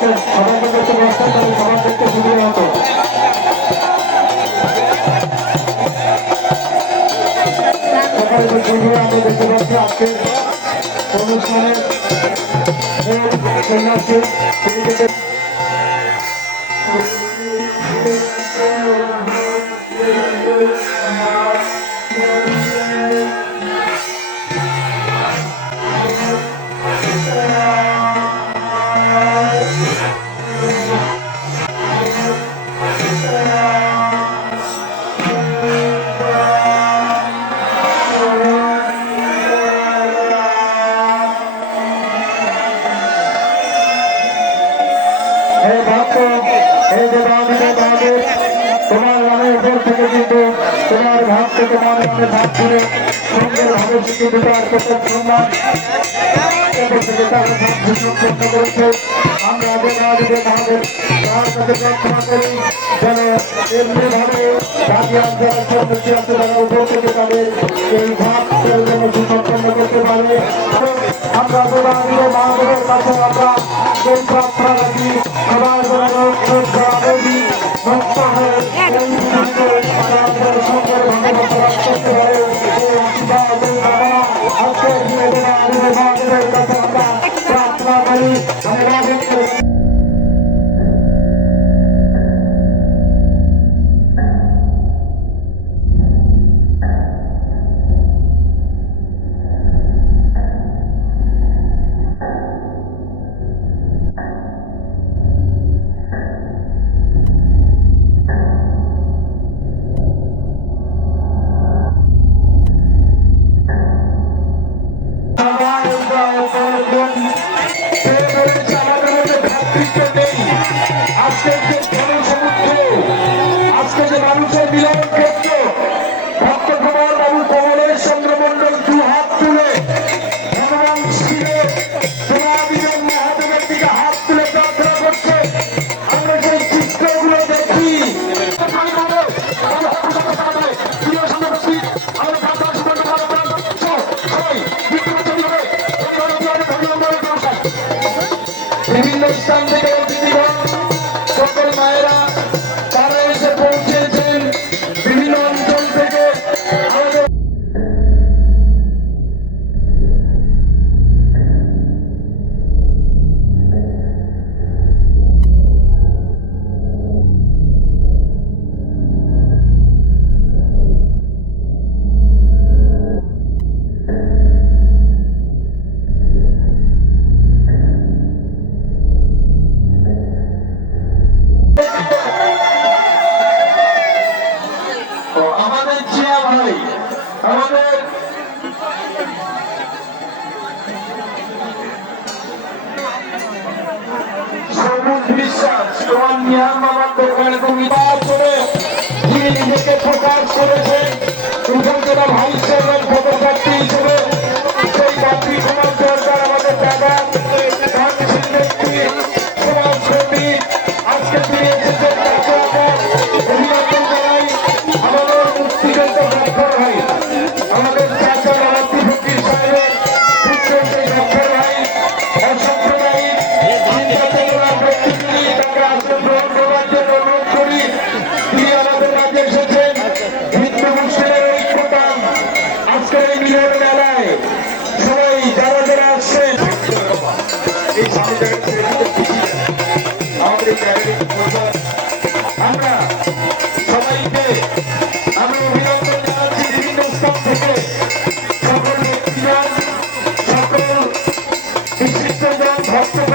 আজকে সবাইকে দেখতে বসতেন তাহলে সবার দেখতে সুবিধা হতো। আমরা দেখতে পাচ্ছি আজকে অনুষ্ঠানের মূল সন্ন্যাসী তিনি থেকে হে ভক্ত হে দেবাদি দেবাদি তোমার মনের উপর থেকে কিন্তু তোমার ভাবকে তোমার মনে ভাব করে সুন্দর ভাবে শুধু বিচার করতে শুনলাম আমরা দেবাদি দেবাদের তার কাছে প্রার্থনা করি যেন এমনি ভাবে রাজিয়ার যারা সন্ন্যাসী আছে তারা উপর থেকে তাদের এই ভাব যেন সুসম্পন্ন করতে পারে আমরা দেবাদি মহাদেবের কাছে আমরা এই প্রার্থনা রাখি আজকে যে মানুষের মিলন ক্ষেত্র, ভক্ত কুমার বাবু কমলের চন্দ্রমন্ডল দু হাত তুলে, ভগবান শিবের দেবাদিদেব মহাদেবের দিকে হাত তুলে প্রার্থনা করছে। আমরা সেই চিত্রগুলো দেখি। বিভিন্ন স্থান থেকে আমাদের সবুজ বিশ্বাস তোমার নিয়াম আমার দোকানে পাওয়ার করে নিজেকে প্রকাশ করেছেন উপজেলা ভাই এই স্বামী আমাদের আমরা সবাইকে আমি অভিনন্দন জানাচ্ছি বিভিন্ন স্থান থেকে সকল ব্যক্তিগণ সকল বিশিষ্টজন ভক্তগণ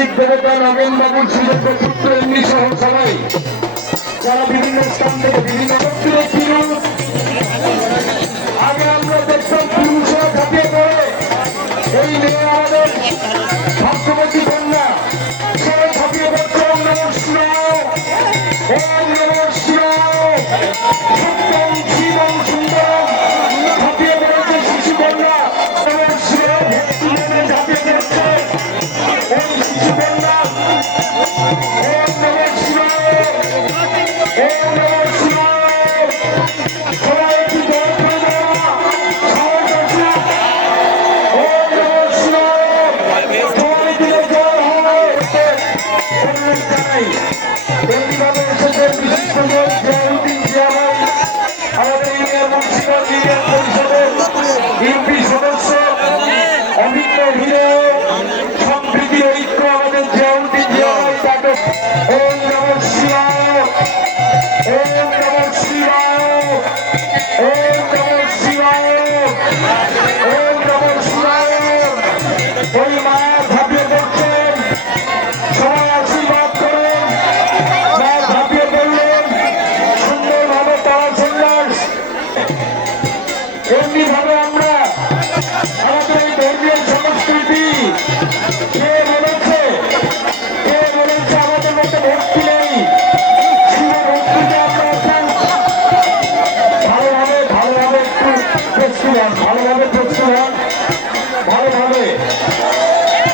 ঋত্বিক দেবতা নগেন বাবুর সুযোগ্য পুত্র এমনি সহ সবাই। যারা বিভিন্ন স্থান থেকে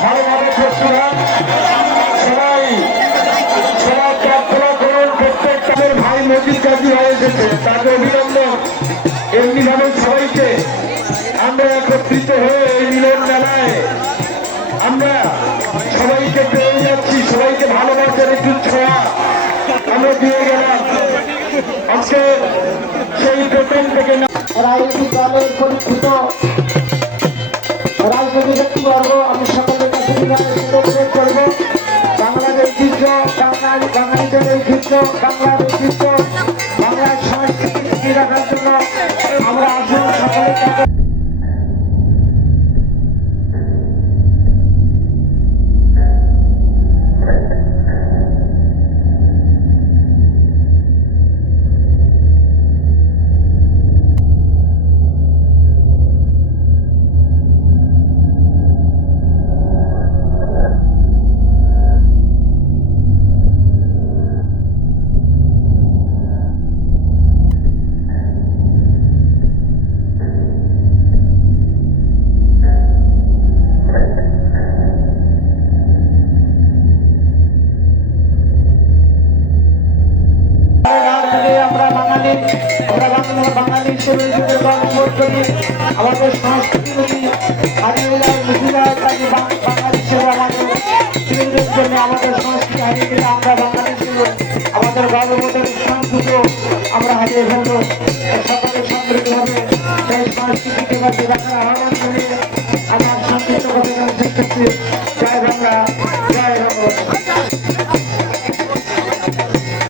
ভালোভাবে প্রস্তুত হন। সবাই ভাই মজিদ কাজী হয়ে এসেছে তাদের অভিনন্দন। এমনি ভাবে সবাইকে হয়ে এই মিলন মেলায় আমরা সবাইকে পেয়ে যাচ্ছি, সবাইকে ভালোবাসার একটু ছোঁয়া দিয়ে গেলাম। আজকে সেই প্রথম থেকে না রাজনৈতিক দলের পরীক্ষিত রাজনৈতিক ব্যক্তিবর্গ আমি সকলের কাছে অনুরোধ করব বাংলার ঐতিহ্য বাঙাল বাঙালিদের ঐতিহ্য বাংলার আমাদের সংস্কৃতি হারিয়ে জন্য আমাদের সংস্কৃতি হারিয়ে গেলে আমরা বাঙালি আমাদের গর্ববোধের সংস্কৃতিও আমরা হারিয়ে ফেলব। সকলে সমৃদ্ধ হবে। সেই সংস্কৃতিকে রাখার আহ্বান